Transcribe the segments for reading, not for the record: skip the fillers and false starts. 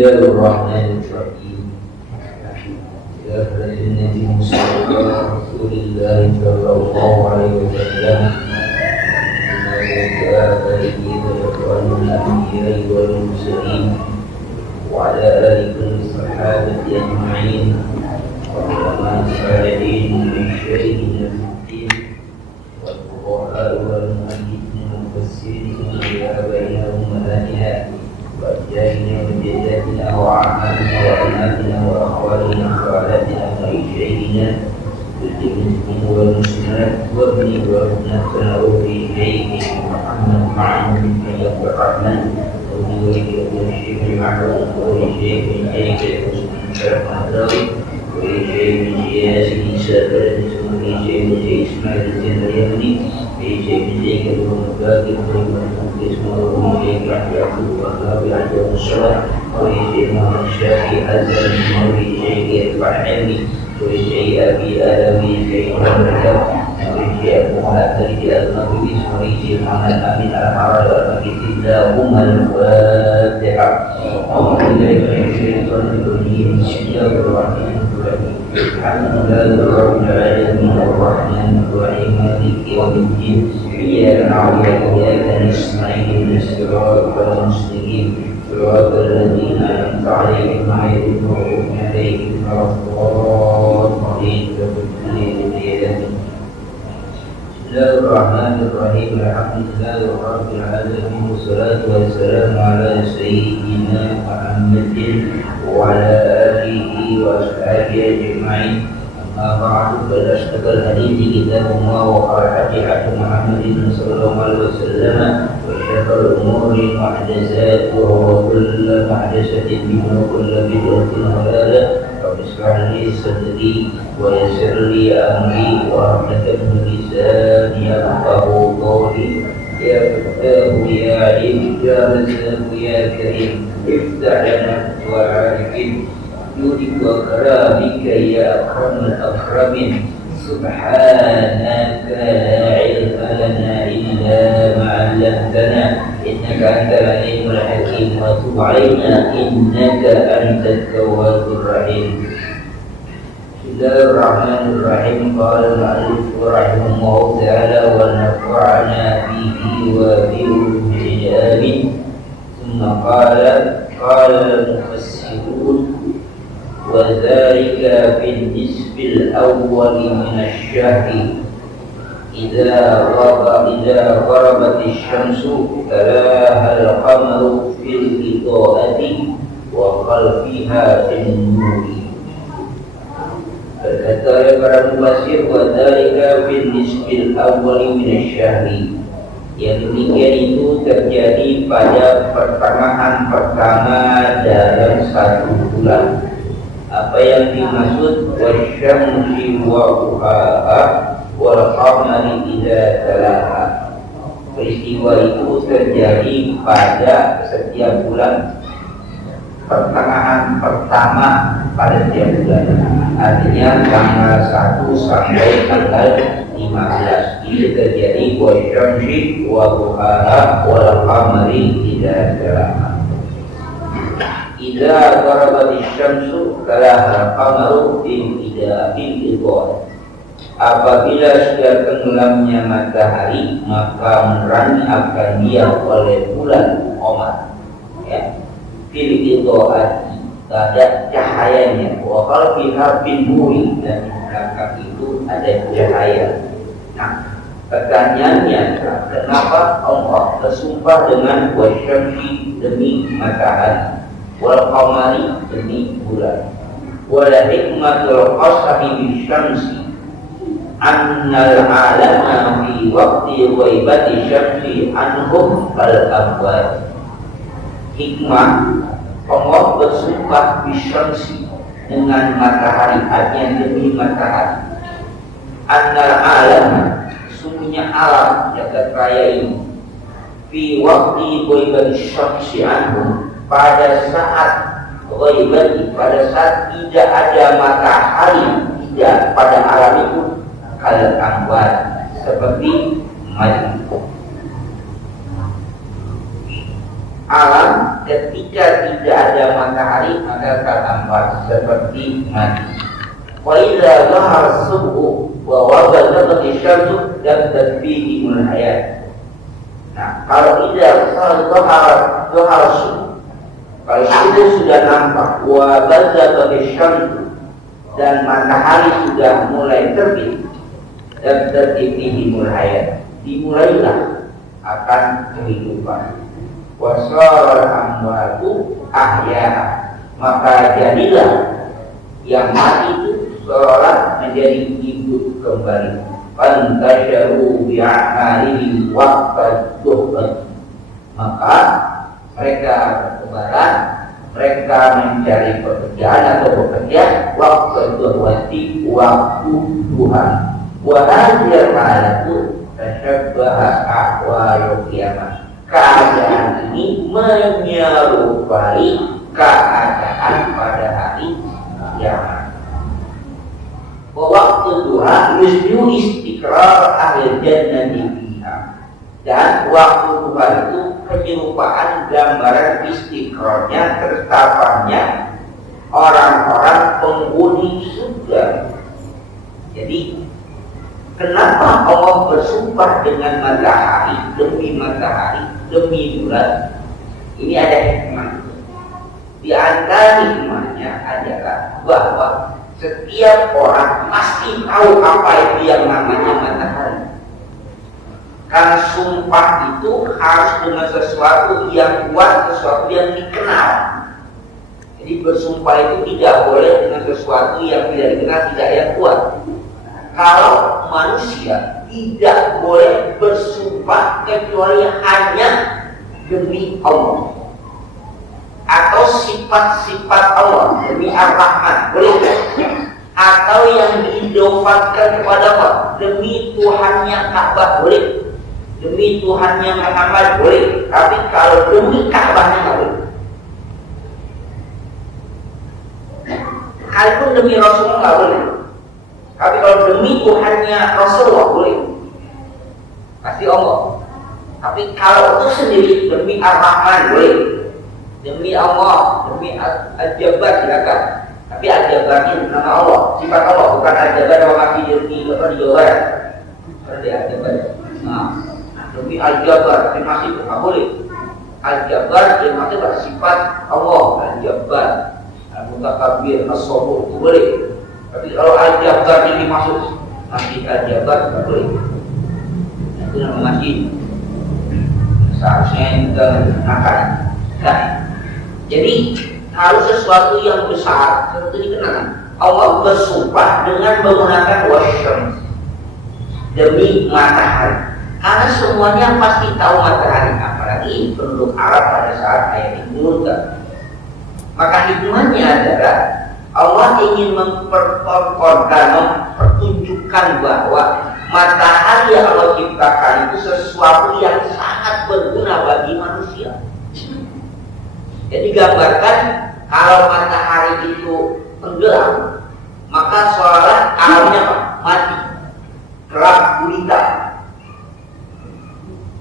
Bismillahirrahmanirrahim. Ya Nabi Mustafa Rasulullah sallallahu alaihi wasallam. وعلى آله الصحابة أجمعين وعلماء الصالحين والشهيدين المسلمين والفقهاء والمحدثين والمفسرين والآبائنا وأمهاتنا وأجدادنا وجداتنا وأعمامنا وأبنائنا وأخوالنا وخالاتنا وإخواننا والمسلمين والمسلمات وابني وابنتنا وفي شيء محمد معنا من يقول الرحمن وشيء المعروف وشيء من شيء المحرم وشيء من سياسة سافرة وشيء من شيء إسماعيل الجنة اليمني وشيء من شيء المبادئ وشيء يعقوب والله يعجب الصلاة وشيء من الشافي أزل وشيء الفحمي وشيء أبي آلوي شيء المركب وشيء المحاكل إلى المغرب وشيء محمد أمين الحرج والمجد اللهم الفاتحة أعوذ بالله من الشيطان الرجيم بسم الله الرحمن الرحيم الحمد لله رب العالمين الرحمن الرحيم مالك يوم الدين إياك نعبد وإياك نستعين الصراط المستقيم صراط الذين أنعمت عليهم غير المغضوب عليهم ولا الضالين Bismillahirrahmanirrahim. Alhamdulillahi rabbil alamin wassalatu wassalamu ala sayyidina Muhammadin wa ala alihi wa ashabihi ajma'in. Amma ba'du, fa asdaqal hadithi kitabullah wa khairal hadi Muhammadin sallallahu alaihi wasallam wa syarrul umuri muhdatsatuha wa kullu muhdatsatin bid'ah wa kullu bid'atin dhalalah. اشرح لي صدري ويسر لي امري واحلل من لساني يفقهوا قولي يا فتاه يا عليم يا رزاق يا كريم افتح لنا وعارفين جودك وكرامك يا اكرم الاكرمين سبحانك لا علم لنا الا ما علمتنا انك انت العليم الحكيم وتب علينا انك انت التواب الرحيم. Bismillahirrahmanirrahim. Qala al-mu'allif rahimahullahu ta'ala wa nafa'ana bihi wa bi ulumil ilmi. Thumma qala al-mufassirun wa dhalika fil nisbil awwal min asy-syahri idza gharabat asy-syamsu talaha al-qamaru fil idaati wa khalfiha fil nuri. Berkata para mufassir wa dzalika fil nisbil awwal min asy-syahri, yang demikian itu terjadi pada pertengahan pertama dalam satu bulan. Apa yang dimaksud wasyamsi wa duhaha wal qamari idza talaha? Peristiwa itu terjadi pada setiap bulan, pertengahan pertama pada setiap bulan, artinya tanggal 1 sampai tanggal 15. Ini terjadi wasyamsi wa duhaha wal qamari idza talaha. Idza gharabatis syamsu talaha qamaru fil idaabil idhar. Apabila sudah tenggelamnya matahari, maka menerangi akan dia oleh bulan qamar, ya, fil idhaati, ada cahayanya, wa khalfiha bin nuri, dan di belakang itu ada cahaya. Nah, pertanyaannya, kenapa Allah bersumpah dengan wasyamsi demi matahari, wal qamari demi bulan? Wala hikmatul qasami bisyamsi annal alama fi waqti ghaibati syamsi anhum kal abwad. Hikmah Allah bersumpah bisyamsi dengan matahari, artinya demi matahari. Annal alama, sungguhnya alam jagat raya ini, fi waqti ghaibati syamsi anhum, pada saat ghaibati, pada saat tidak ada matahari, tidak pada alam itu, kal amwat, seperti mati. Alam ketika tidak ada matahari maka tampak seperti mati. Wa idza zahara subuh wa wazat syamsu dan tasbihul hayat. Nah, kalau idza zahara subuh, kalau subuh sudah nampak, wa wazat syamsu dan matahari sudah mulai terbit, dan tasbihul hayat, dimulailah akan kehidupan. Wasaral amwatu ahya, maka jadilah yang mati itu seolah menjadi hidup kembali. Fantasyaru bi'amalihi waqta duhbat, maka mereka bertebaran, mereka mencari pekerjaan atau bekerja waktu duhwati, waktu duha. Wa hadhihi halatu tashabbaha ahwal qiyamah. Keadaan ini menyerupai keadaan pada hari kiamat. Waktu duha yusbihu istiqrar ahli jannati fiha, dan waktu duha itu penyerupaan gambaran istiqrarnya, tertapanya orang-orang penghuni surga. Jadi kenapa Allah bersumpah dengan matahari demi matahari demi bulan? Ini ada hikmah. Di antara hikmahnya adalah bahwa setiap orang pasti tahu apa itu yang namanya matahari. Karena sumpah itu harus dengan sesuatu yang kuat, sesuatu yang dikenal. Jadi bersumpah itu tidak boleh dengan sesuatu yang tidak dikenal, tidak yang kuat. Kalau manusia tidak boleh bersumpah kecuali hanya demi Allah atau sifat-sifat Allah, demi Ar-Rahman, boleh, atau yang diidofatkan kepada Allah, demi Tuhannya Ka'bah, boleh, demi Tuhannya Muhammad, boleh. Tapi kalau demi Ka'bahnya nggak boleh. Kalaupun demi Rasulullah nggak boleh. Tapi kalau demi Tuhannya Rasulullah boleh, pasti Allah. Tapi kalau itu sendiri demi Ar-Rahman boleh, demi Allah, demi Al-Jabbar silakan. Tapi Al-Jabbar ini nama Allah, sifat Allah, bukan Al-Jabbar yang masih di Jawa Barat. Seperti Al-Jabbar. Nah, demi Al-Jabbar tapi masih nggak boleh. Al-Jabbar yang masih bersifat Allah, Al-Jabbar, Al-Mutakabbir, As-Sabur itu boleh. Tapi kalau Al-Jabbar ini masuk masih Al-Jabbar nggak boleh. Itu nama masjid. Seharusnya kita gunakan. Nah, jadi harus sesuatu yang besar seperti dikenal. Allah bersumpah dengan menggunakan wasyams, demi matahari. Karena semuanya pasti tahu matahari, apalagi penduduk Arab pada saat ayat itu diturunkan. Maka hikmahnya adalah Allah ingin mempertontonkan, mempertunjukkan bahwa matahari yang Allah ciptakan itu sesuatu yang sangat berguna bagi manusia. Jadi gambarkan kalau matahari itu tenggelam, maka seolah alamnya mati, gelap gulita.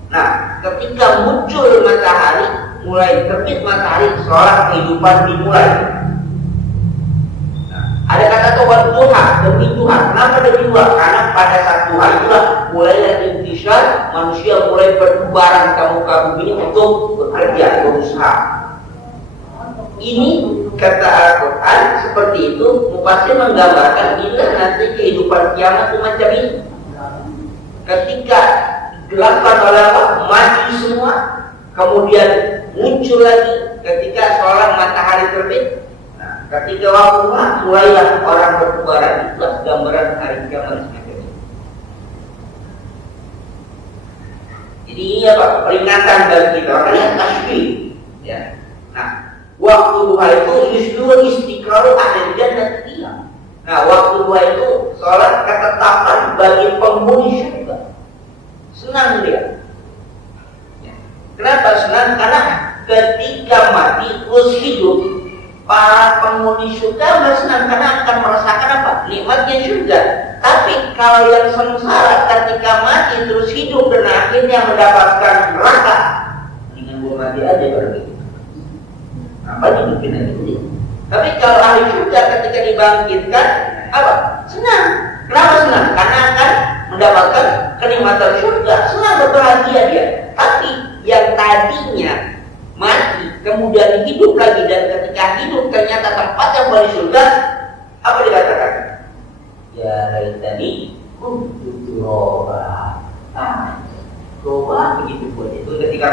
Nah, ketika muncul matahari, mulai terbit matahari, seolah kehidupan dimulai. Ada kata Tuhan Tuhan, demi Tuhan. Kenapa demi Tuhan? Karena pada saat Tuhan itulah mulailah intisar, manusia mulai bertebaran ke muka bumi ini untuk bekerja, berusaha. Ini kata Al-Quran seperti itu, mufasir menggambarkan inilah nanti kehidupan kiamat semacam ini. Ketika gelapkan oleh Allah, mati semua, kemudian muncul lagi ketika seorang matahari terbit. Ketika waktu mulailah orang bertebaran, itulah gambaran hari kiamat semacam ini. Jadi ini apa? Peringatan bagi kita, makanya tasbih. Ya. Nah, waktu duha itu yusbihu istiqraru ahli jannah fiha. Nah, waktu duha itu sholat ketetapan bagi penghuni surga. Senang dia. Ya. Kenapa senang? Karena ketika mati terus hidup, para penghuni surga bersenang karena akan merasakan apa? Nikmatnya surga. Tapi kalau yang sengsara ketika mati terus hidup dan akhirnya mendapatkan neraka, dengan gua mati aja baru gitu. Apa dihidupin lagi? Tapi kalau ahli surga ketika dibangkitkan, apa? Senang. Kenapa senang? Karena akan mendapatkan kenikmatan surga. Senang, berbahagia dia. Tapi yang tadinya mati kemudian hidup lagi, dan ketika hidup ternyata tempatnya bukan di surga, apa dikatakan? Ya laitani kuntu turaba. Turaba begitu pun itu ketika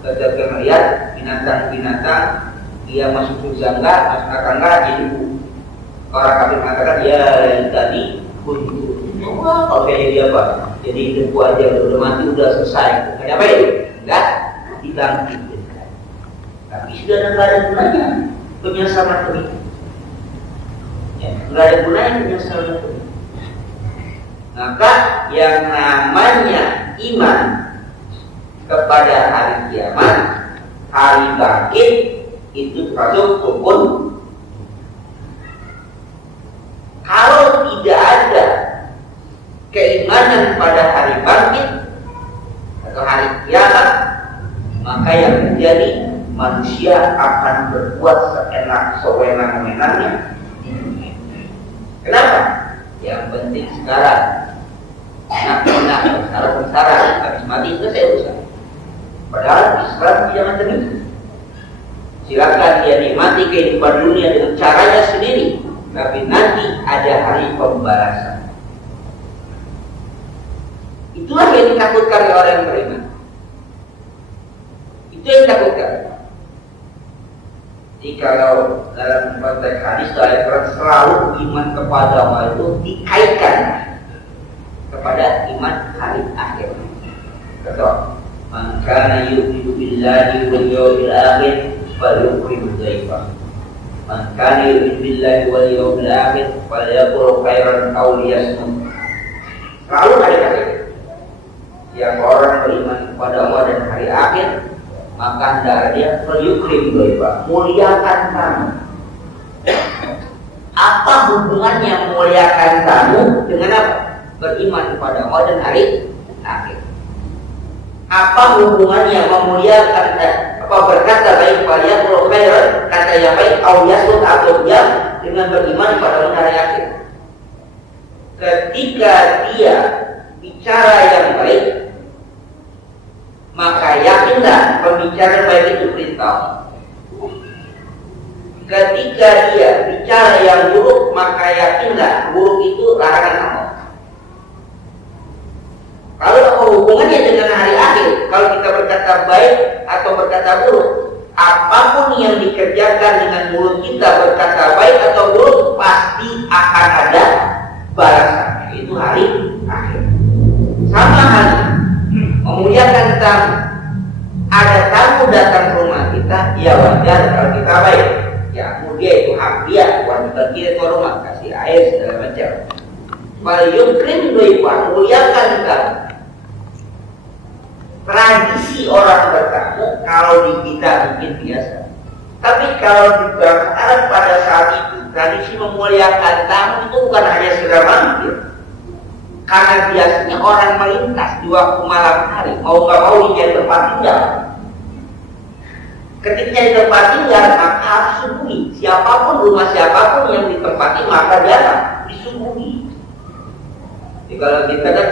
ketika melihat binatang-binatang dia masuk surga enggak, masuk neraka enggak, jadi orang kafir mengatakan ya laitani kuntu turaba. Kalau kayak jadi apa? Jadi hidup aja udah mati udah selesai. Kayak apa itu? Enggak dibangkitkan. Tapi sudah enggak ada gunanya penyesalan itu. Ya, enggak ada gunanya penyesalan itu. Maka yang namanya iman kepada hari kiamat, hari bangkit, itu termasuk rukun. Kalau tidak ada keimanan pada hari bangkit atau hari kiamat, maka yang terjadi manusia akan berbuat seenak sewenang-wenangnya. Kenapa? Yang penting sekarang enak-enak, bersara-bersara, habis mati itu saya urusan. Padahal Islam tidak macam itu. Silakan dia nikmati kehidupan dunia dengan caranya sendiri, tapi nanti ada hari pembalasan. Itulah yang ditakutkan oleh orang yang beriman. Itu yang ditakutkan. Jadi kalau dalam konteks hadis selalu iman kepada Allah itu dikaitkan kepada iman hari akhir. Contoh, man kana yu'minu billahi wal yawmil akhir falyukrim dhaifa. Man kana yu'minu billahi wal yawmil akhir falyaqul khairan aw liyasmut. Selalu ada kata yang orang beriman kepada Allah dan hari akhir, maka hendaknya dia falyukrim dhaifa, muliakan tamu. Apa hubungannya memuliakan tamu dengan apa? Beriman kepada Allah dan hari akhir. Apa hubungannya memuliakan apa berkata baik kalian kalau khairan, kata yang baik awyasut atau diam dengan beriman kepada Allah hari akhir? Ketika dia bicara yang baik, maka yakinlah pembicaraan baik itu perintah. Ketika dia bicara yang buruk, maka yakinlah buruk itu larangan Allah. Kalau apa hubungannya dengan hari akhir? Kalau kita berkata baik atau berkata buruk, apapun yang dikerjakan dengan mulut kita, berkata baik atau buruk, pasti akan ada balasannya. Itu hari akhir. Sama halnya memuliakan tamu. Ada tamu datang ke rumah kita, ya wajar kalau kita baik. Ya dia itu hak dia, bukan kita ke rumah, kasih air segala macam. Kalau yukrim doipan, muliakan tamu. Tradisi orang bertamu kalau di kita mungkin biasa, tapi kalau di Arab pada saat itu tradisi memuliakan tamu itu bukan hanya sekedar mampir, karena biasanya orang melintas di waktu malam hari, mau nggak mau dia tempat tinggal. Ketika di tempat tinggal maka harus subuhi, siapapun rumah siapapun yang ditempati maka dia disubuhi. Jadi kalau kita kan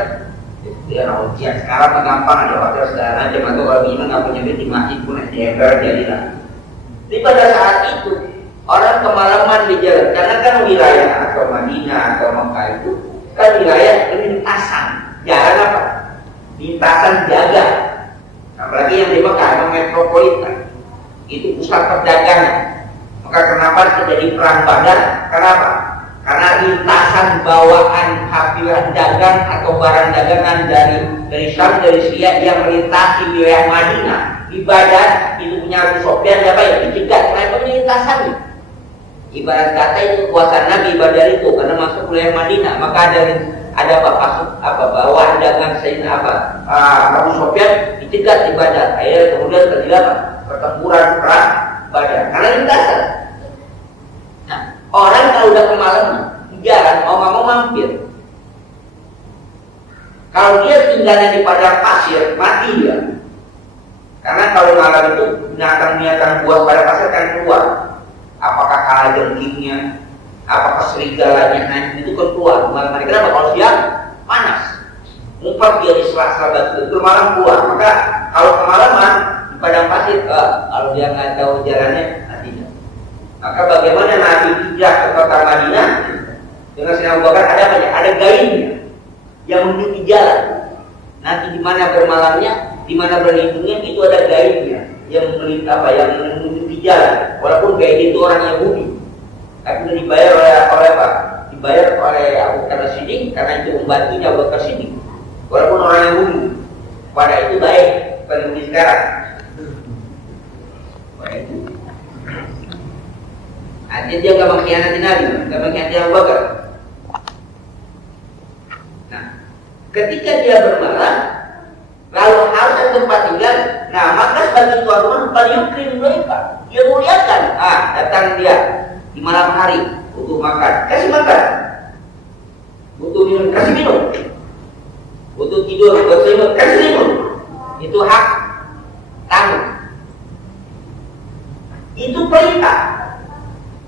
ya ujian sekarang gampang, ada hotel segala macam, atau kalau gimana nggak punya duit di masjid pun SDR jadilah. Tapi pada saat itu orang kemalaman di jalan, karena kan wilayah atau Madinah atau Mekah itu kan wilayah lintasan, jalan apa? Lintasan jaga. Apalagi yang di Mekah, yang metropolitan, itu pusat perdagangan. Maka kenapa terjadi perang Badar? Kenapa? Karena lintasan bawaan hafilan dagang atau barang dagangan dari Syam, dari Syria yang melintasi wilayah Madinah di Badar itu punya Abu Sufyan, apa ya, dicegat karena itu lintasannya. Ibarat kata itu kekuasaan Nabi Badar itu karena masuk wilayah Madinah, maka ada apa bawaan dagangan Sayyidina Abu Sufyan dicegat di Badar. Akhirnya kemudian terjadi apa? Pertempuran perang Badar karena lintasan. Orang kalau udah kemalaman jalan mau mampir, kalau dia tinggalnya di padang pasir mati dia. Karena kalau malam itu binatang-binatang buas pada pasar kan keluar. Apakah kalajengkingnya, apakah serigalanya, nah itu kan keluar. Malam hari kenapa? Kalau siang panas, ngumpet dia di sela-sela batu, malam keluar. Maka kalau kemalaman di padang pasir, kalau dia nggak tahu jalannya, tidak. Maka bagaimana Nabi hijrah ke kota Madinah dengan Sayyidina Abu Bakar, ada apa ya? Ada gaibnya yang menunjuki jalan. Nanti di mana bermalamnya, di mana berlindungnya, itu ada gaibnya yang menunjuki jalan. Walaupun gaib itu orang Yahudi, tapi dibayar oleh apa? Dibayar oleh Abu Bakar Siddiq karena itu membantunya Abu Bakar Siddiq. Walaupun orang Yahudi, pada itu baik seperti sekarang. Baik. Artinya dia nggak mengkhianati Nabi, nggak mengkhianati Abu Bakar. Nah, ketika dia bermalam, lalu harus ada tempat tinggal. Nah, maka bagi tuan rumah paling mereka, dia muliakan. Datang dia di malam hari, butuh makan, kasih makan. Butuh minum, kasih minum. Butuh tidur, kasih tidur. Itu hak tamu. Itu perintah.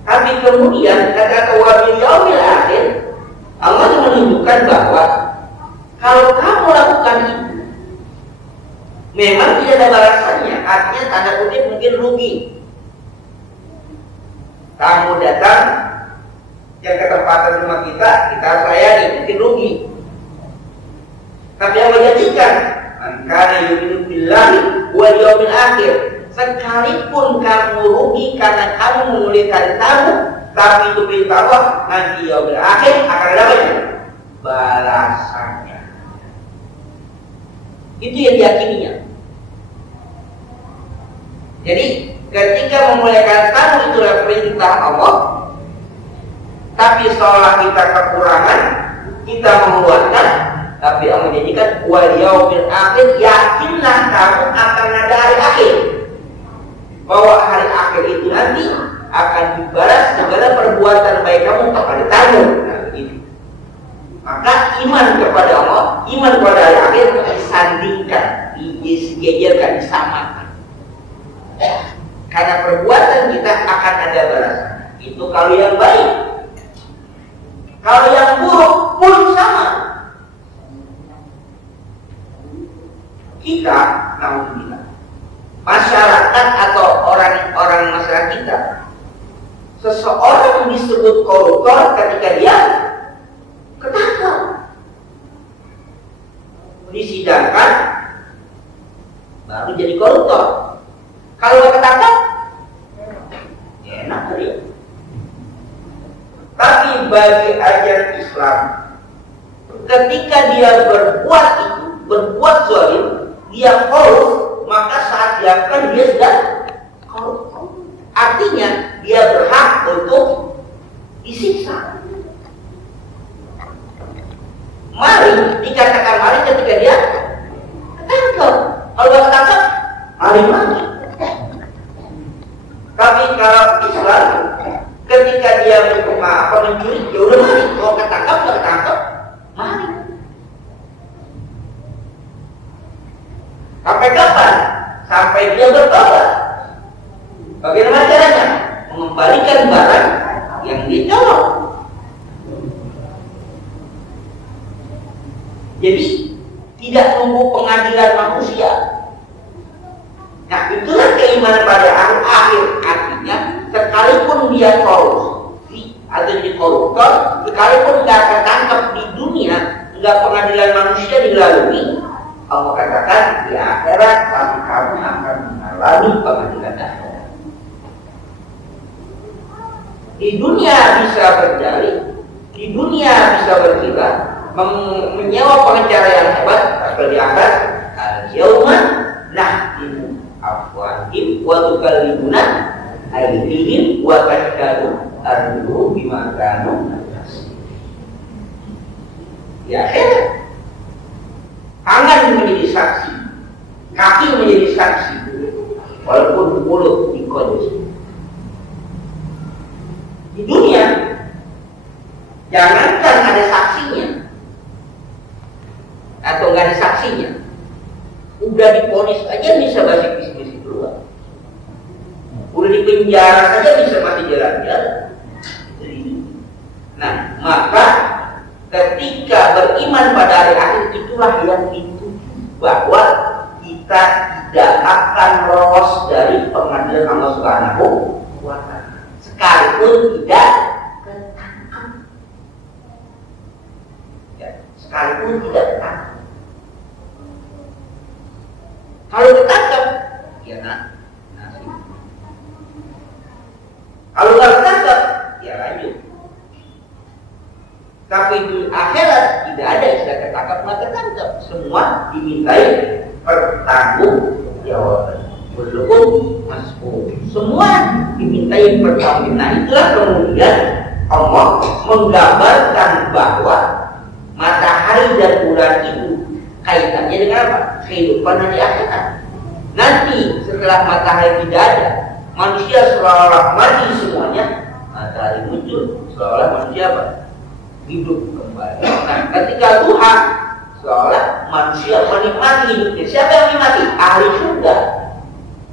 Tapi kemudian kata-kata wabil yaumil akhir, Allah menunjukkan bahwa kalau kamu lakukan itu, memang tidak ada balasannya. Artinya tanda kutip mungkin rugi. Kamu datang yang ke tempat rumah kita layani, mungkin rugi. Tapi yang menjadikan karena yu'minu billahi wal yaumil akhir, sekalipun kamu rugi karena kamu memuliakan tamu, tapi itu perintah Allah, nanti yaumil akhir akan ada balasannya. Itu yang diyakininya. Jadi ketika memuliakan tamu itu adalah perintah Allah, tapi seolah kita kekurangan, kita mengeluarkan, tapi Allah menjadikan wal yaumil akhir, yakinlah kamu akan ada hari akhir, bahwa hari akhir itu nanti akan dibalas segala perbuatan baik kamu kepada tamu. Nah, begitu. Maka iman kepada Allah, iman kepada hari akhir disandingkan, disejajarkan, disamakan. Karena perbuatan kita akan ada balasan. Itu kalau yang baik. Kalau yang buruk pun sama. Kita, alhamdulillah, masyarakat atau orang-orang masyarakat kita, seseorang disebut koruptor ketika dia ketangkap, disidangkan, baru jadi koruptor. Kalau nggak ketangkap, ya enak dia. Tapi bagi ajaran Islam, ketika dia berbuat itu, berbuat zalim, dia korup, maka saat dilakukan dia sudah korup. Artinya dia berhak untuk disiksa. Mari dikatakan mari ketika dia ketangkap. Kalau nggak ketangkap, mari lagi. Tapi kalau Islam, ketika dia mencuri, ya udah mari. Kalau ketangkap, nggak ketangkap, mari. Sampai kapan? Sampai dia bertobat. Bagaimana caranya? Mengembalikan barang yang dicolong. Jadi tidak nunggu pengadilan manusia. Nah, itulah keimanan pada akhir. Artinya sekalipun dia korupsi atau jadi koruptor, sekalipun tidak ketangkap di dunia, nggak pengadilan manusia dilalui, Allah katakan di akhirat kamu akan mengalami pengadilan akhirat. Di dunia bisa berdalih, di dunia bisa berkilah, menyewa pengacara yang hebat, seperti atas al-yawma nahtimu afwahim wa tukallimuna aydihim wa tashhadu arjuluhum bima kanu yaksibun. Di akhirat tangan menjadi saksi, kaki menjadi saksi, walaupun mulut dikunci. Di dunia, jangankan ada saksinya atau nggak ada saksinya, udah diponis aja bisa basi-basi. di penjara saja bisa mati jalan-jalan. Nah, maka ketika beriman pada hari akhir itulah yang dituju bahwa kita tidak akan lolos dari pengadilan Allah Subhanahu wa Ta'ala sekalipun tidak ketangkap. Ya, sekalipun tidak ketangkap. Kalau ketangkap, ya nasib. Kalau nggak ketangkap, ya lanjut. Tapi di akhirat tidak ada istilah ketangkap nggak ketangkap. Semua dimintai pertanggungjawaban. Belum masuk. Semua dimintai pertanggungjawaban. Nah, itulah kemudian Allah menggambarkan bahwa matahari dan bulan itu kaitannya dengan apa? Kehidupan di akhirat. Nanti setelah matahari tidak ada, manusia seolah-olah mati semuanya, matahari muncul, seolah manusia apa? Hidup kembali. Nah, ketika Tuhan seolah manusia menikmati hidupnya. Siapa yang menikmati? Ahli surga.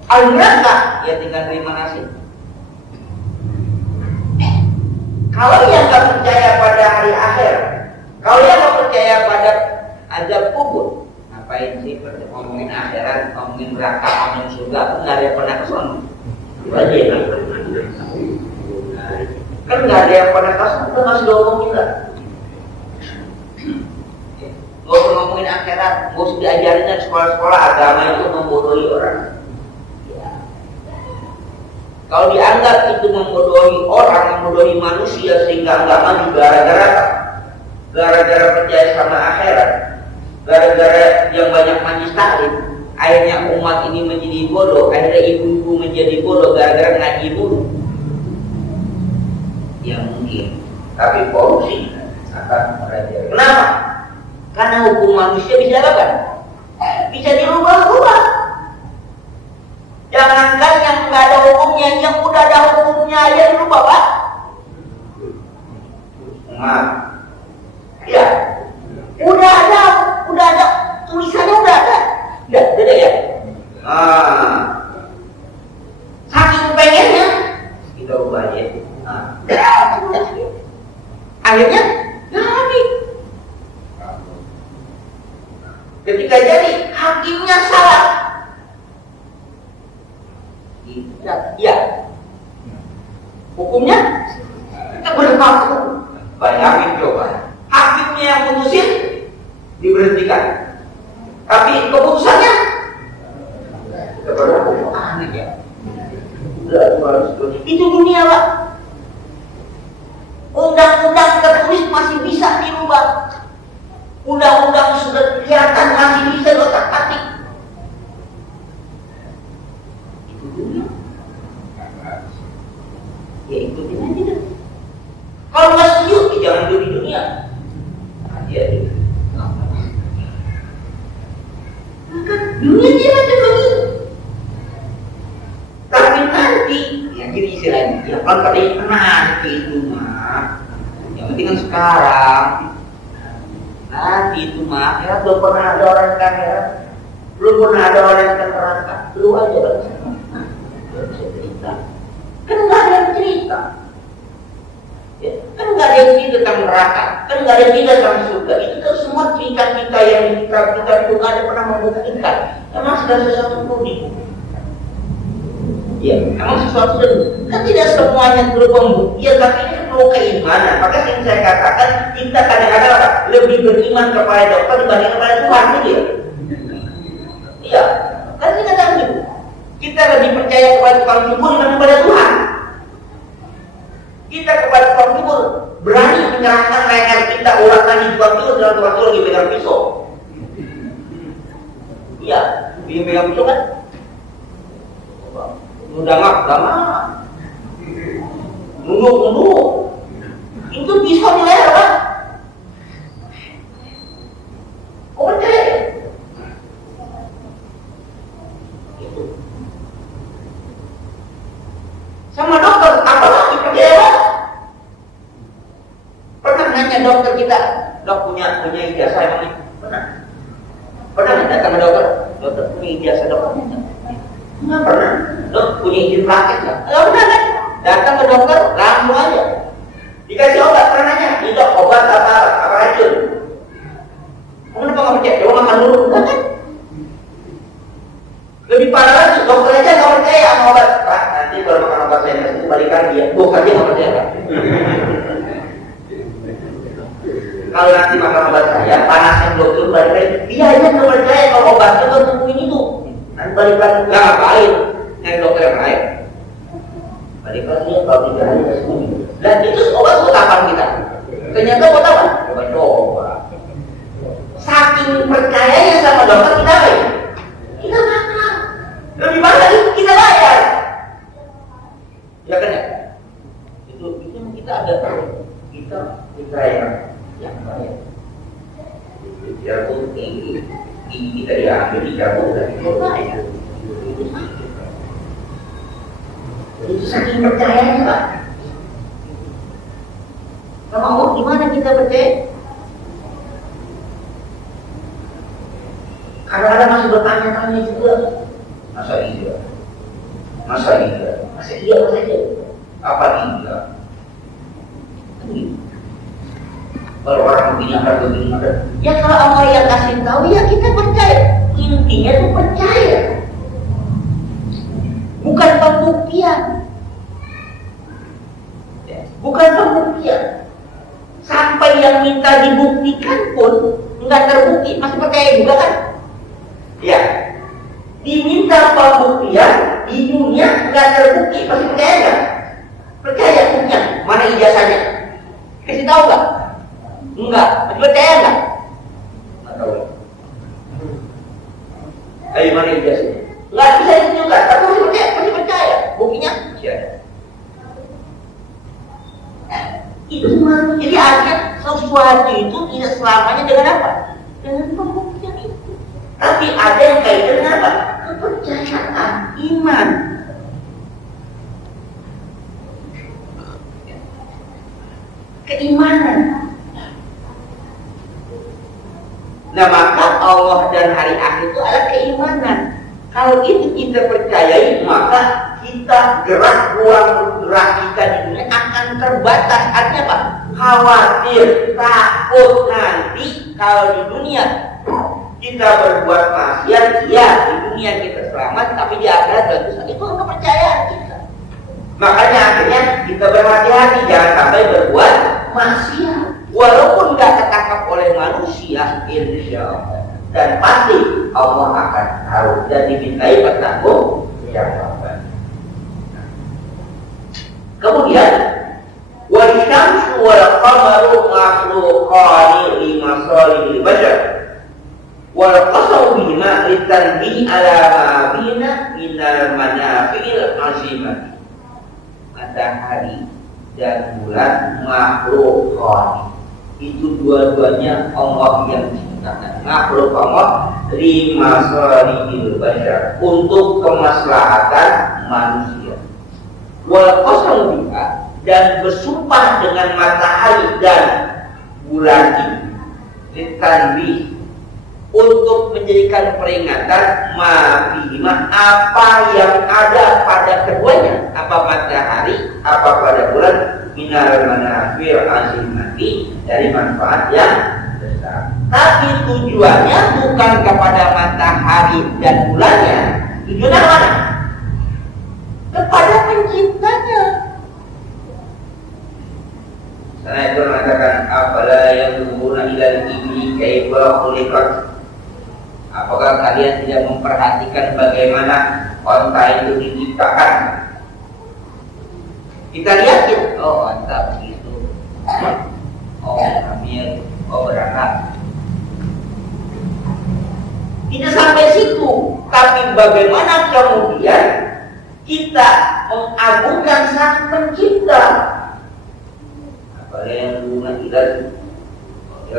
Ahli neraka, ya tinggal terima nasib. Kalau yang tak percaya pada hari akhir, kalau yang tak percaya pada azab kubur, ngapain sih ngomongin akhirat, ngomongin neraka, ngomongin surga, nggak ada yang pernah kesana. Kan nggak ada yang pernah kesana, kita masih ngomongin lah. Nggak usah ngomongin akhirat, nggak usah diajarin dari sekolah-sekolah agama itu membodohi orang. Ya. Kalau dianggap itu membodohi orang, membodohi manusia sehingga nggak maju gara-gara percaya sama akhirat, gara-gara yang banyak majlis taklim, akhirnya umat ini menjadi bodoh, akhirnya ibu-ibu menjadi bodoh gara-gara ngaji dulu. Ya mungkin, tapi korupsi akan merajalela. Kenapa? Karena hukum manusia bisa apa? Bisa dirubah-rubah. Jangankan yang nggak ada hukumnya, yang udah ada hukumnya aja dirubah, Pak. Maaf. Ya, udah ada tulisannya udah ada ya. Saking pengennya kita ubah aja. Akhirnya jadi. Ketika jadi hakimnya salah. Iya. Hukumnya kita berlaku. Bayangin coba. Hakimnya yang putusin diberhentikan, tapi keputusannya kita berlaku. Aneh ya. Itu dunia, Pak. Undang-undang tertulis masih bisa dirubah. Undang-undang sudah kelihatan masih bisa diotak-atik. Itu dunia. Ya ikutin aja deh. Kalau nggak setuju, jangan dulu di dunia. Ya, maka dunia dia macam begitu. Tapi nanti, ya jadi istilahnya, ya kalau katanya nanti itu mah, yang penting kan sekarang. Nanti itu mah, ya belum pernah ada orang kaya, belum pernah ada orang yang neraka, lu aja kan bisa cerita. Kan nggak ada yang cerita. Ya, kan nggak ada yang cerita tentang neraka, kan nggak ada yang cerita tentang surga. Itu kan semua cerita-cerita yang kita itu nggak ada pernah membuktikan. Emang segala sesuatu perlu dibuka. Ya, emang sesuatu kan tidak semuanya perlu pembuktian, tapi ini perlu keimanan. Maka yang saya katakan kita kadang-kadang lebih beriman kepada dokter dibanding kepada Tuhan, gitu ya. Iya, kan kita kadang gitu. Kita lebih percaya kepada tukang cukur dibanding kepada Tuhan. Kita kepada tukang cukur berani menyerahkan leher kita ulang lagi tukang cukur dalam tukang cukur lagi pegang pisau. Iya, dia pegang pisau kan? Udah nggak, nunduk, itu pisau di leher, Pak. Kok percaya? Itu. Sama dokter, apalagi percaya, Pak? Pernah nanya dokter kita, dok punya ijazah emang ini? Pernah nanya sama dokter punya ijazah dokter? Nggak pernah. Dok punya izin praktek nggak? Nggak pernah kan? Datang ke dokter langsung aja dikasih obat. Pernah nanya, ini dok obat apa racun? Kenapa nggak percaya? Coba makan dulu, enggak kan? Lebih parah lagi, dokter aja nggak percaya sama obat. Pak, nanti kalau makan obat saya itu balikan dia. Dokter aja nggak percaya Pak. Kalau nanti makan obat saya, panasnya dokter balikan dia aja nggak percaya kalau obatnya tuh tungguin itu. Nanti balikan nggak ngapain? Nyari dokter yang lain. Balikan dia kalau tidak ada sembunyi. Dan itu obat buat apa kita? Ternyata buat apa? Coba. Saking percayanya sama dokter kita apa ya? Kita makan. Lebih mahal lagi kita bayar. Ya kan ya? Itu kita ada kita yang bayar. Biarpun ini kita diambil dijago dan kita bayar. Itu saking percayanya Pak. Kalau gimana kita percaya? Kadang-kadang masih bertanya-tanya juga. Masa iya? Masa iya? Masa iya? Masa iya? Apa iya? Kalau orang begini ada. Ya kalau Allah yang kasih tahu ya kita percaya. Intinya tuh percaya. Bukan pembuktian. Bukan pembuktian. Sampai yang minta dibuktikan pun nggak terbukti, masih percaya juga kan? Ya, diminta pembuktian di dunia nggak terbukti, masih percaya nggak? Percaya punya, mana ijazahnya? Kasih tahu nggak? Enggak, masih percaya nggak? Nggak tahu. Ayo mana ijazahnya? Nggak bisa ditunjukkan, tapi masih percaya. Buktinya masih ada. Itu semua. Jadi artinya sesuatu itu tidak selamanya dengan apa? Dengan pembuktian itu. Tapi ada yang kaitan dengan apa? Kepercayaan, iman. Keimanan. Nah maka Allah dan hari akhir itu adalah keimanan. Kalau itu kita percayai, maka kita ruang gerak kita di dunia akan terbatas. Artinya apa? Khawatir, takut nanti kalau di dunia kita berbuat maksiat, ya di dunia kita selamat, tapi di akhirat gak bisa. Itu kepercayaan kita. Makanya akhirnya kita berhati-hati jangan sampai berbuat maksiat, walaupun gak ketangkap oleh manusia, insya Allah. Dan pasti Allah akan tahu dan dimintai pertanggungjawaban. Kemudian wal syamsu wal qamaru makhluqani li masalihil bashar wal qasamu bihima litanbihi ala ma bina minal manafi'il azimah. Matahari dan bulan makhluqani, itu dua-duanya Allah yang ciptakan. Makhluk Allah lima salihil bashar, untuk kemaslahatan manusia. Wal qasamu biha, dan bersumpah dengan matahari dan bulan ini litanbih, untuk menjadikan peringatan ma'bihima, apa yang ada pada keduanya, apa matahari, apa pada bulan, minal manafir azimati, dari manfaat yang besar. Tapi tujuannya bukan kepada matahari dan bulannya, tujuannya mana? Kepada penciptanya. Karena itu mengatakan afala yanzuruna ilal ibli kaifa khuliqat. Apakah kalian tidak memperhatikan bagaimana onta itu diciptakan? Kita lihatin, oh onta begitu, oh hamil, oh berangkat. Tidak sampai situ, tapi bagaimana kemudian kita mengagungkan Sang Pencipta. Apalagi yang guna kita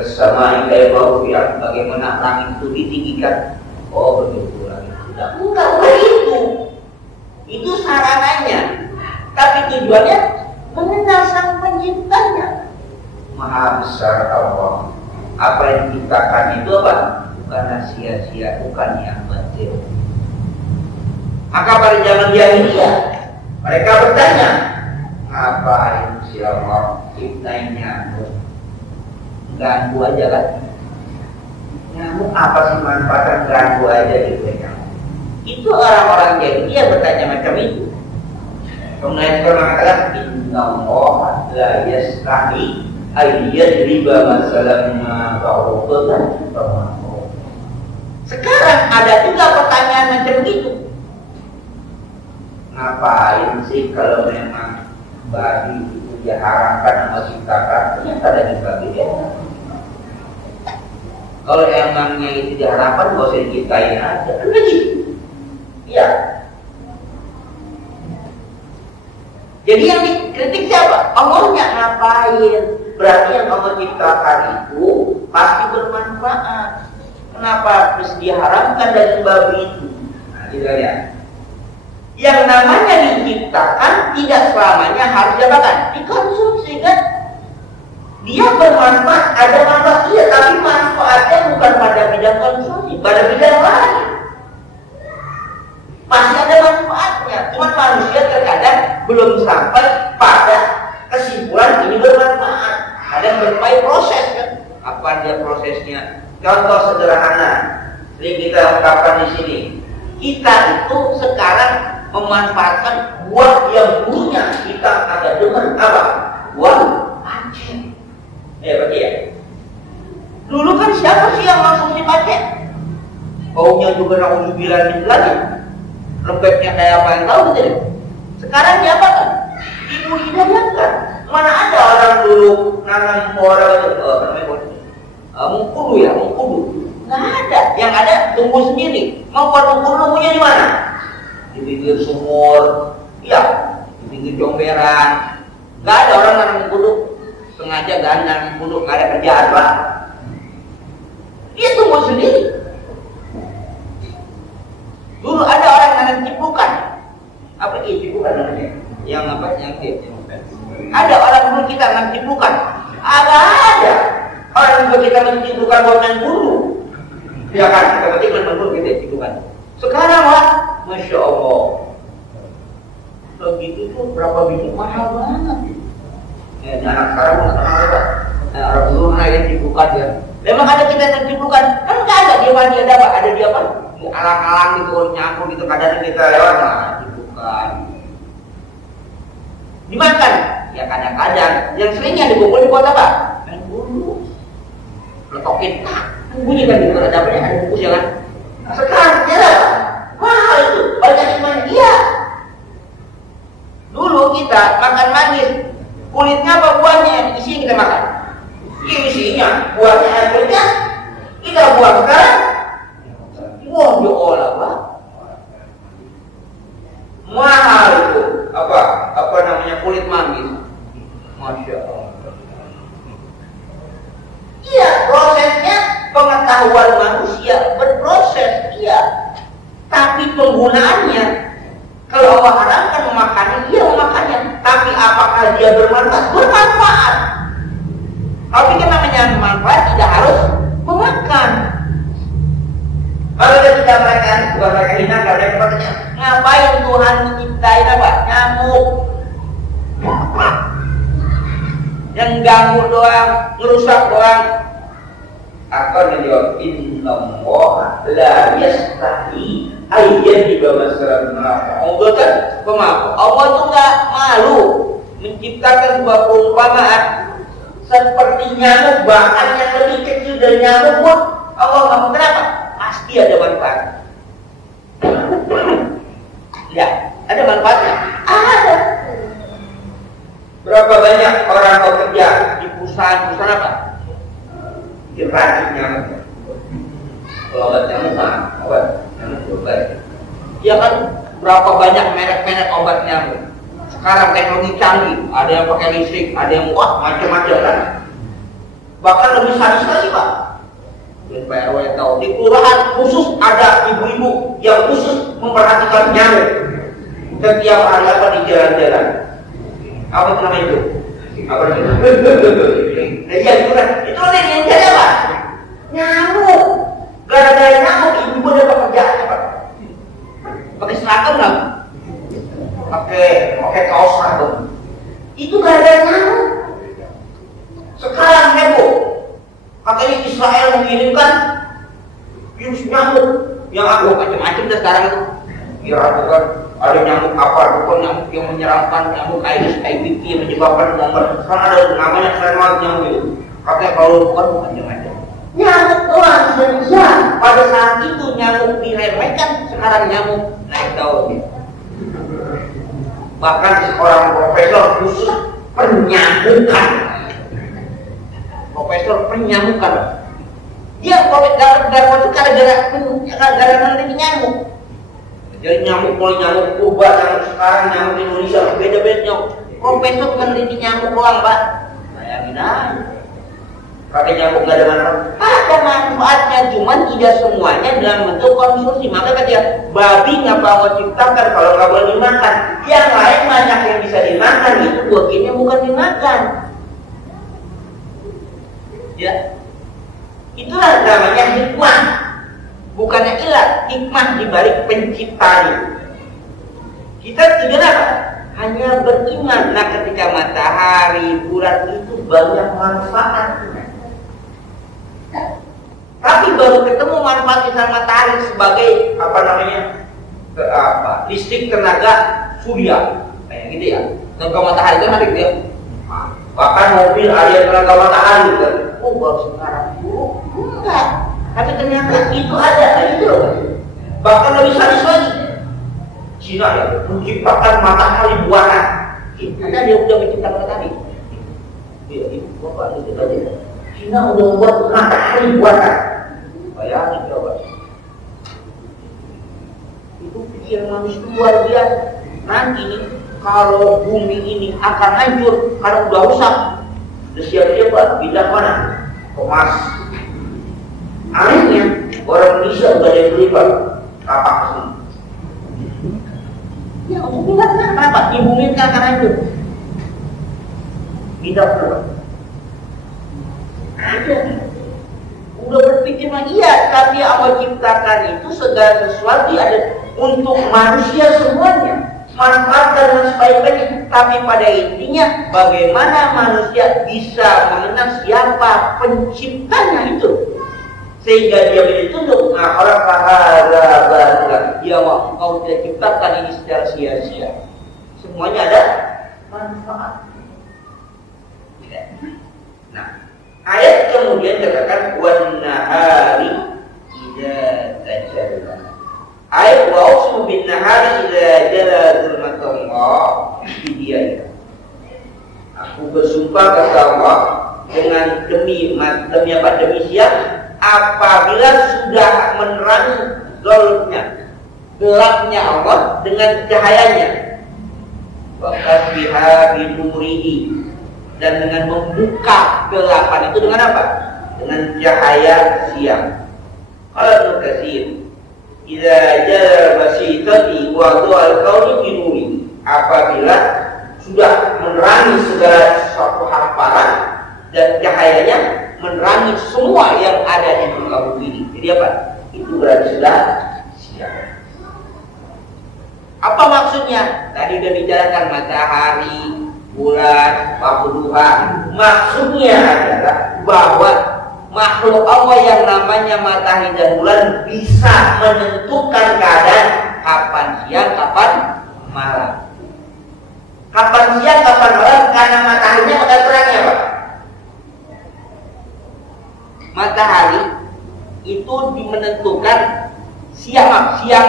sama kayak bau ya, bagaimana langit itu ditinggikan. Oh begitu langit sudah. Enggak begitu. Itu sarananya. Tapi tujuannya mengenal Sang Penciptanya. Maha besar Allah. Apa yang diciptakan itu apa? Bukanlah sia-sia, bukan yang batil. Maka pada zaman jahiliyah mereka bertanya, ngapain si Allah ciptain nyamuk? Ganggu aja kan? Nyamuk apa sih manfaatnya, ganggu aja gitu ya. Itu orang-orang jahiliyah bertanya macam itu. Kemudian Allah mengatakan, innallaha la yastahi ayyadriba masalan ma ba'udatan fama. Sekarang ada juga pertanyaan macam itu. Ngapain sih kalau memang babi itu diharamkan sama ciptakan? Ternyata ada di babi ya. Kalau emangnya itu diharamkan, gak usah diciptain aja. Kan begitu. Iya. Jadi yang dikritik siapa? Allahnya ngapain? Berarti yang Allah ciptakan itu pasti bermanfaat. Kenapa harus diharamkan dari babi itu? Nah, kita lihat. Yang namanya diciptakan tidak selamanya harus diapakan? Dikonsumsi kan? Dia bermanfaat, ada manfaat iya, tapi manfaatnya bukan pada bidang konsumsi, pada bidang lain. Pasti ada manfaatnya, cuma manusia terkadang belum sampai pada kesimpulan ini bermanfaat. Ada berbagai proses kan? Apa dia prosesnya? Contoh sederhana, sering kita ungkapkan di sini. Kita itu sekarang memanfaatkan buah yang dulunya kita ada demen apa? Buah aceh. Berarti ya. Dulu kan siapa sih yang langsung dipakai? Baunya juga naudzubillah lagi. Lembeknya kayak apa yang tahu gitu. Sekarang siapa kan? Ibu hidayahkan. Mana ada orang dulu nanam orang itu mengkudu ya, mengkudu. Nggak ada. Yang ada tumbuh sendiri. Mau buat mengkudu punya di mana? Di pinggir sumur, ya, di pinggir comberan. Nggak ada orang nanam mengkudu. Sengaja gak nanam mengkudu, nggak ada kerjaan lah. Dia tumbuh sendiri. Dulu ada orang nanam cipukan. Apa itu cipukan namanya? Yang apa? Yang dia. Ada orang dulu kita nanam cipukan. Ada. Orang dulu kita nanam cipukan buat main bulu. Ya kan? Kita penting main bulu kita cipukan. Sekarang lah, masya Allah. Begitu tuh berapa biji mahal banget. Anak sekarang nggak kenal apa. Orang dulu yang cipukan ya. Memang ada kita yang cipukan. Kan nggak ada dia mandi ada apa? Ada dia apa? Alang-alang gitu, nyampur gitu, kadang kita lewat, nah, dibuka, dimakan, ya kadang-kadang. Yang seringnya dibungkul di kota apa? Main bulu, letokin, bunyi kan gitu, ada apa ya? Ada bungkus ya kan? Sekarang ya, mahal itu, banyak yang main dia. Dulu kita makan manis, kulitnya apa buahnya? Isinya kita makan. Isinya, buahnya kulitnya, kita buang sekarang. Wah, ya Allah, Pak. Mahal itu. Apa namanya kulit manggis. Masya Allah. Iya, prosesnya pengetahuan manusia berproses, iya. Tapi penggunaannya, kalau Allah haramkan memakannya, iya memakannya. Tapi apakah dia bermanfaat? Bermanfaat. Tapi kan namanya manfaat tidak harus memakan. Kalau ketika mereka, bukan mereka hina, kalau mereka bertanya, ngapain Tuhan menciptain apa? Nyamuk. Yang ganggu doang, ngerusak doang. Akan menjawab, innallaha la yastahi ayyadriba masalan ma. Allah kan pemaaf. Allah itu nggak malu menciptakan sebuah perumpamaan seperti nyamuk, bahkan yang lebih kecil dari nyamuk pun Allah nggak mau. Kenapa? Pasti ada manfaat. Ya, ada manfaatnya. Ada. Berapa banyak orang bekerja di perusahaan apa? Diracik nyamuk. Kalau obat nyamuk mah, obat nyamuk juga. Ya kan, berapa banyak merek-merek obat nyamuk. Sekarang teknologi canggih, ada yang pakai listrik, ada yang macam-macam kan. Bahkan lebih sadis lagi Pak. Pak RW tahu di kelurahan khusus ada ibu-ibu yang khusus memperhatikan nyamuk setiap hari apa di jalan-jalan. Apa itu namanya itu? Apa itu? Iya itu kan. Itu yang jadi apa? Nyamuk. Gara-gara nyamuk ibu-ibu ada pekerjaan Pak. Pakai seragam lah, pakai kaos seragam. Itu gara-gara nyamuk. Sekarang heboh, katanya Israel mengirimkan virus nyamuk yang aku macam-macam dan sekarang itu. Ya kan ada nyamuk apa, bukan nyamuk yang menyerangkan, nyamuk Aedes aegypti yang menyebabkan nomor. Sekarang ada namanya serangga nyamuk itu. Katanya kalau bukan macam-macam. Nyamuk doang Indonesia. Pada saat itu nyamuk diremehkan, sekarang nyamuk naik daun. Bahkan seorang profesor khusus penyamukan, dia covid dapat itu gara-gara meneliti nyamuk. Jadi nyamuk mulai nyamuk Kuba, nyamuk sekarang, nyamuk Indonesia beda-beda. Profesor meneliti nyamuk doang, Pak. Bayangin aja. Pakai nyamuk gak ada manfaat. Ada manfaatnya, cuman tidak semuanya dalam bentuk konsumsi. Maka kata dia, babi ngapa mau ciptakan kalau nggak boleh dimakan? Yang lain banyak yang bisa dimakan, itu buahnya bukan dimakan. Ya, itulah namanya hikmah, bukannya ilah. Hikmah dibalik penciptaan. Kita tidak apa? Hanya beriman. Nah, ketika matahari, bulan itu banyak manfaatnya. Tapi baru ketemu manfaat sinar matahari sebagai listrik tenaga surya, kayak gitu ya. Tenaga matahari itu nanti dia. Bahkan mobil ada yang tenaga matahari kan. Oh, baru sekarang dulu enggak. Tapi ternyata itu ada, itu loh. Bahkan lebih sadis lagi. Cina ya menciptakan matahari buatan. Karena dia udah menciptakan matahari. Iya, itu bapak itu tadi. Cina udah buat matahari buatan. Bayangin coba. Itu pikiran manusia luar biasa. Nanti nih kalau bumi ini akan hancur karena udah rusak, udah siap-siap pindah mana? Ke Mars. Anehnya orang Indonesia udah ada yang terlibat kapak sih. Ya, bumi kenapa? Di bumi akan hancur. Pindah kenapa? Ada. Udah berpikir lagi ya, tapi Allah ciptakan itu segala sesuatu ada untuk manusia semuanya, manfaat dan sebaik-baiknya. Tapi pada intinya bagaimana manusia bisa mengenal siapa penciptanya itu, sehingga dia dituntut. Nah, orang kata dia mau kau tidak ciptakan ini secara sia-sia. Semuanya ada manfaat. Nah, ayat kemudian katakan wan nahari idza tajalla. Ayat wa uqsimu bin nahari idza jala zulmatullah bidiyah. Aku bersumpah kata Allah dengan demi siang apabila sudah menerangi gelapnya Allah dengan cahayanya. Wa qadbiha binurihi, dan dengan membuka kegelapan itu dengan apa? Dengan cahaya siang. Kalau Ibnu Katsir, idza jala basitati wa dhal kauni binuri, apabila sudah menerangi segala sesuatu hamparan dan cahayanya menerangi semua yang ada di muka bumi ini. Jadi apa? Itu berarti sudah siang. Apa maksudnya? Tadi sudah bicarakan matahari, bulan, waktu duha. Maksudnya adalah bahwa makhluk Allah yang namanya matahari dan bulan bisa menentukan keadaan kapan siang, kapan malam. Kapan siang, kapan malam karena mataharinya pada terangnya, Pak. Matahari itu menentukan siang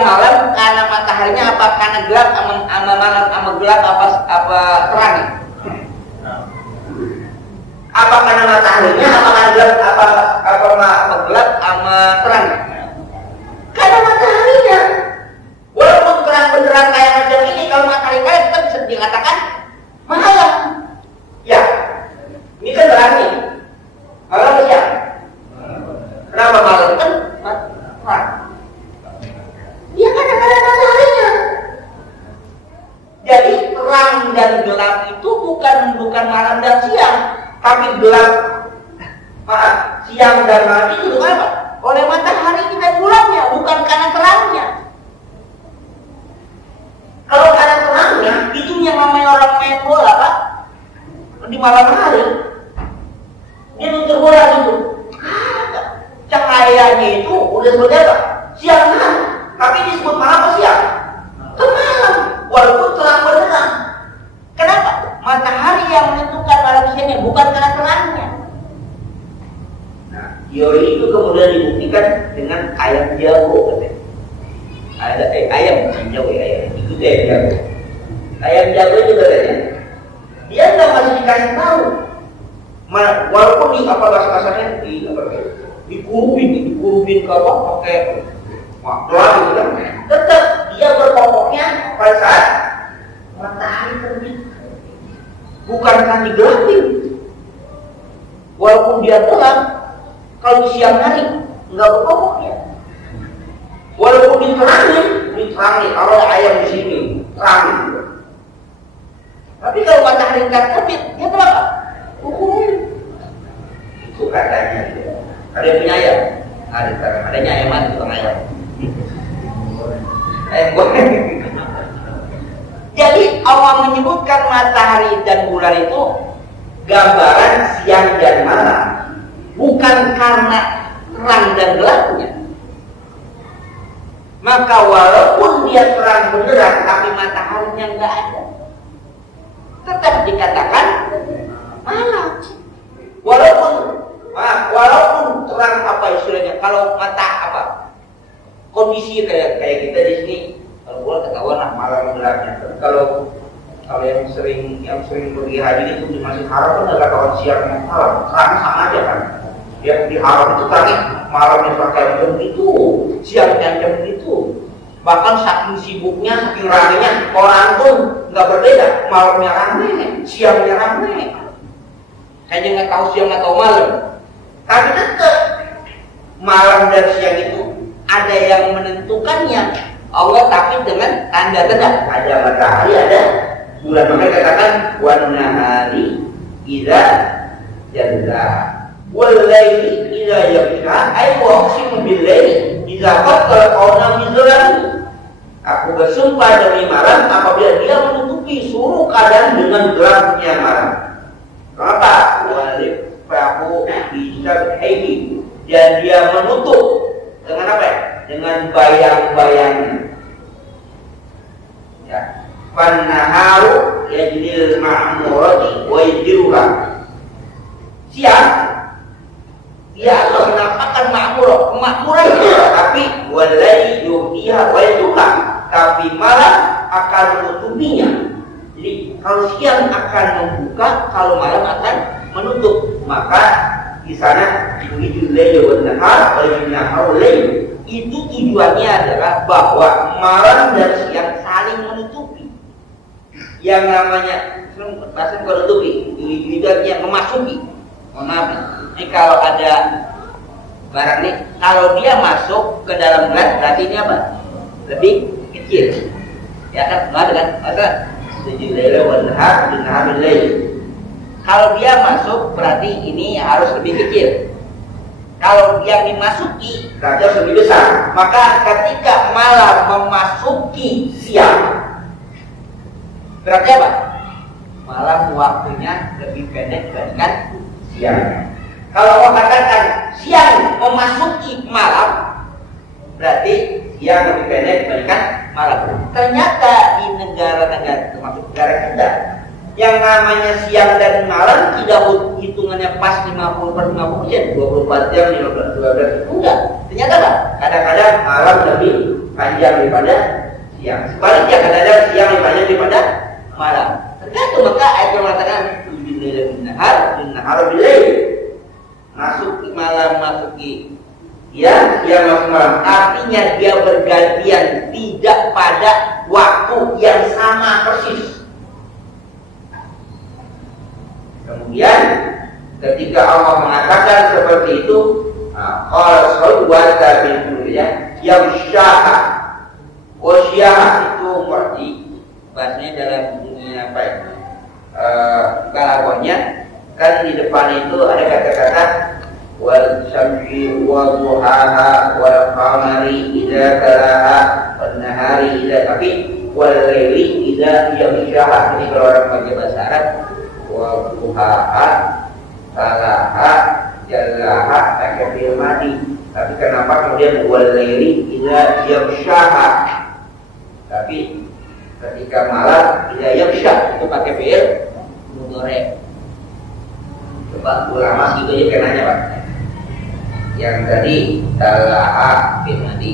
malam karena mataharinya apa? Karena gelap sama malam sama gelap apa terang? Apa karena mataharinya apa karena gelap apa gelap sama terang? Karena mataharinya. Walaupun terang benderang kayak macam ini, kalau matahari kayak tetap bisa dikatakan malam. Ya, ini kan terang nih. Malam siang. Kenapa malam kan terang? Dia kan ada mataharinya. Jadi terang dan gelap itu bukan malam dan siang, tapi gelap siang dan malam itu dengan apa? Oleh matahari dan bulannya, bukan karena terangnya. itu yang namanya orang main bola Pak, di malam hari dia nutur bola gitu. Cahayanya itu udah seperti apa? Siang hari, tapi disebut malam apa siang? Malam, walaupun terang benderang. Kenapa? Matahari yang menentukan malam siangnya, bukan karena terangnya. Nah, teori itu kemudian dibuktikan dengan ayam jago katanya. Ada ayam jago ayam itu ayam jago. Ayam jago itu katanya dia nggak masih dikasih tahu, walaupun di apa kasarnya dikurubin ke apa pakai maklar gitu kan, tetap dia berkokoknya pada saat matahari terbit, bukan kan digelapin. Walaupun dia terang, kalau di siang hari nggak berkokoknya. Walaupun diterangi kalau ayam di sini terang gitu. Tapi kalau matahari nggak terbit, dia berapa? Ukurin. Itu katanya. Ada yang punya ayam? Adanya ayaman tukang ayam. Ayam goreng. Jadi Allah menyebutkan matahari dan bulan itu gambaran siang dan malam, bukan karena terang dan gelapnya. Maka walaupun dia terang benderang, tapi mataharinya nggak ada, tetap dikatakan malam. Walaupun terang apa istilahnya, kalau mata apa kondisi kayak kita di sini, kalau gua ketahuan lah malam gelapnya. Tapi kalau yang sering pergi haji itu di Masjid Haram kan nggak tahu siang dan malam, terang sama aja kan. Yang di Haram itu tadi malamnya pakai jam itu, siangnya jam itu. Bahkan saking sibuknya, saking ramenya, orang pun nggak berbeda. Malamnya ramai, siangnya ramai. Hanya nggak tahu siang nggak tahu malam. Tapi tetap malam dan siang itu ada yang menentukannya Allah, tapi dengan tanda-tanda. Ada matahari, ada bulan. Maka katakan wan nahari idza jalla wal laili idza yaghsha ay wa aqsimu bil laili idza qatala qawna mizran. Aku bersumpah demi malam apabila dia menutupi seluruh keadaan dengan gelapnya malam. Kenapa? Walif aku bisa happy, dan dia menutup dengan apa? Dengan bayang-bayangnya. Ya. Fannaharu yajlil ma'murati wa yajruha. Siang dia Allah menampakkan kemakmuran, tapi walai yuhiha wa yajruha, tapi malam akan menutupinya. Jadi kalau siang akan membuka, kalau malam akan menutup. Maka di sana yuhijul lail wan nahar wa yunahar lail. Itu tujuannya adalah bahwa malam dan siang saling menutupi. Yang namanya bahasa menutupi, itu artinya memasuki. Mohon maaf, jadi kalau ada barang nih, kalau dia masuk ke dalam gelas berarti ini apa? Lebih kecil. Ya kan? Nggak ada kan? Masa yuhijul lail wan nahar yunahar lail. Kalau dia masuk berarti ini harus lebih kecil. Kalau yang dimasuki berarti harus lebih besar. Maka ketika malam memasuki siang, berarti apa? Malam waktunya lebih pendek dibandingkan siang. Kalau mau katakan siang memasuki malam, berarti siang lebih pendek dibandingkan malam. Ternyata di negara-negara, termasuk negara kita, yang namanya siang dan malam tidak hitungannya pas 50/50%, 24 jam, 12 enggak. Ternyata apa? Kadang-kadang malam lebih panjang daripada siang. Sebaliknya kadang-kadang siang lebih panjang daripada malam. Tergantung. Maka ayat yang mengatakan nahar bilail, masuk malam masuki siang masuk malam. Artinya dia bergantian, tidak pada waktu yang sama persis. Kemudian ketika Allah mengatakan seperti itu, qala sawwata bil ya yang syaha. Wasyaha itu berarti bahasanya dalam dunia apa ya? Balagonya kan di depan itu ada kata-kata wal syamsi wa duhaha wal qamari idza talaha wan nahari idza, tapi walaili idza yaghshaha. Ini kalau orang baca bahasa Arab, wa duhaha salaha jallaha pakai fi'il madhi. Tapi kenapa kemudian walaili idza yaghshaha? Tapi ketika malam idza yaghsha itu pakai fi'il mudhari. Coba ulama gitu aja kenanya Pak. Yang tadi salaha fi'il madhi,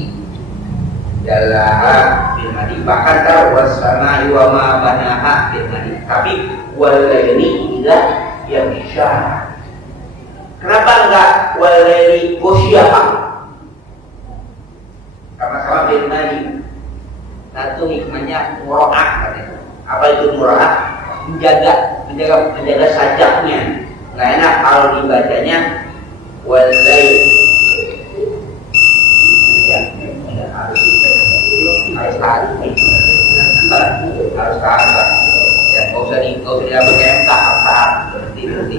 jallaha fi'il madhi, bahkan wasana wa ma banaha fi'il madhi. Tapi walaili idza yaghsha. Kenapa enggak walaili ghosyaha? Sama-sama fi'il madhi. Satu hikmahnya mura'ah katanya. Apa itu mura'ah? Menjaga sajaknya. Nggak enak kalau dibacanya walail. Ya, harus tahan. Ya, nggak usah pakai MK, harus tahan. Berhenti.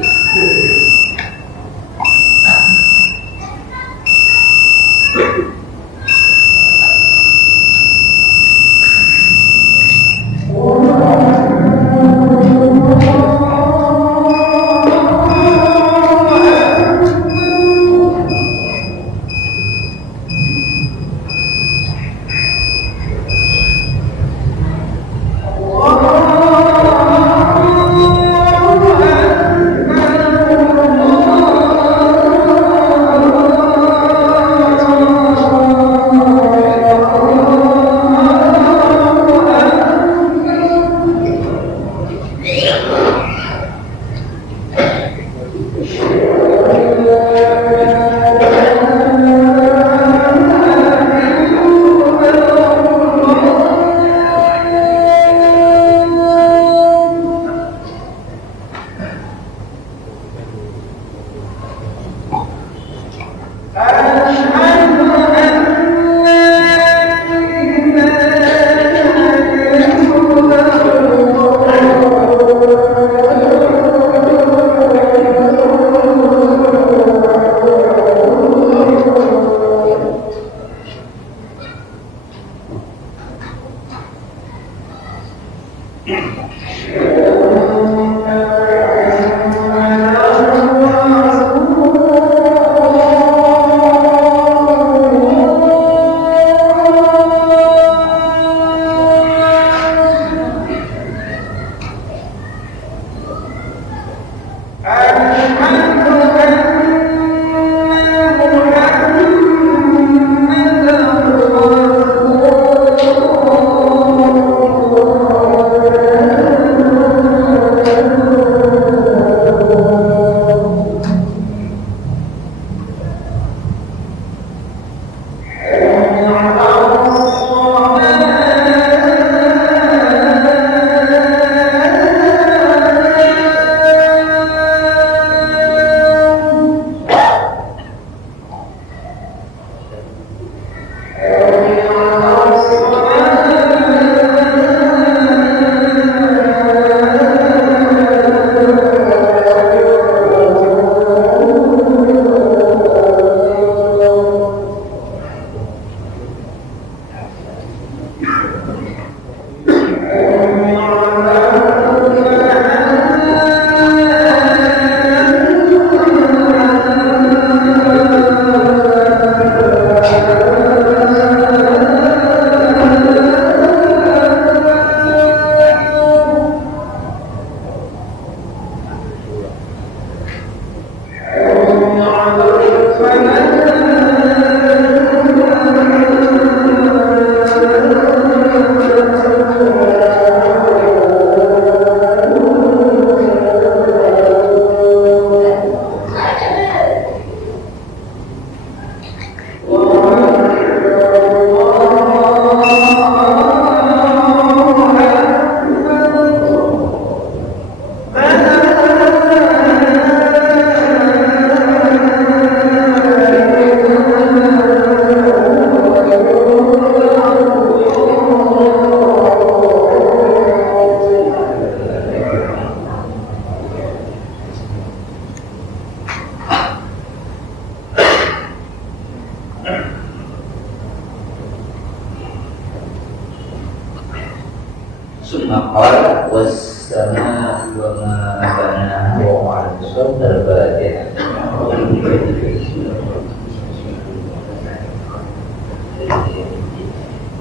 Thumma qala was-samaa'i wa ma banaaha wa 'ala al-sabr al-Fatihah.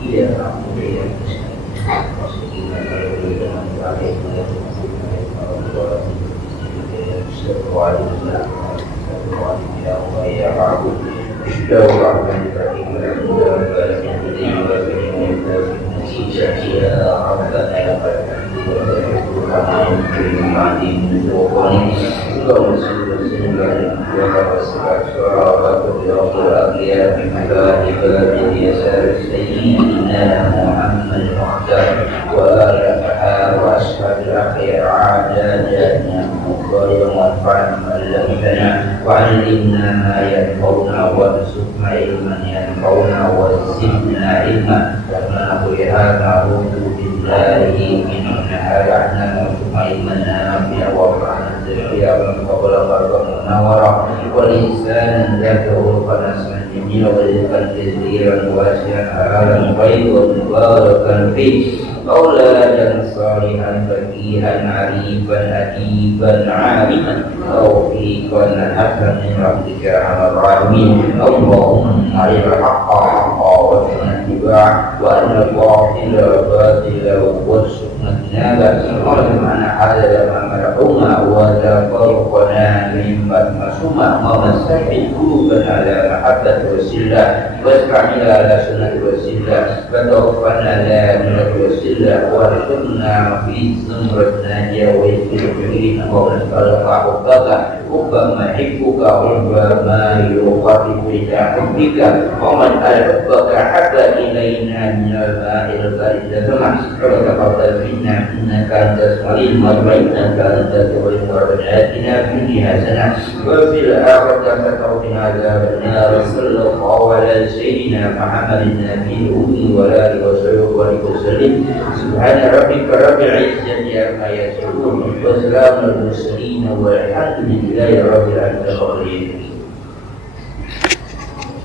Iya, وعلمنا ما ينفعنا وارزقنا علما ينفعنا وزدنا علما كما بهذا نعوذ بالله من النهار عنا علما نافعا وارفعنا الذكر وقبل مرضى منورا ولسانا ذكره فنسما جميلا ورزقا كثيرا واسعا حلالا طيبا مباركا فيه أولادا صالحا فقيها عريفا أديبا عالما توفيقا حسنا من ربك على الراحمين اللهم أرنا الحق حقا وارزقنا اتباعه وأرنا الباطل باطلا وارزقنا اجتنابه اللهم أنا حلال ما مرحوما وتفرقنا مما مسوما ومسح قلوبنا على محبة رسول الله واستعمل على سنة رسول الله وتوفنا لا من رسول الله وارزقنا في زمرة ناجية ويسرنا ونسألك حبك حب ما يحبك حب ما يقرب إلى حبك ومن أحبك حب إلينا من الماء البارد كما وتقبل منا إنك أنت السميع العليم إنك أنت التواب ربنا في الدنيا حسنة وفي الآخرة حسنة وقنا عذاب النار صلى الله على سيدنا محمد النبي الأمي وعلى آله وصحبه وسلم سبحان ربك رب العزة عما يصفون وسلام على المرسلين والحمد لله رب العالمين.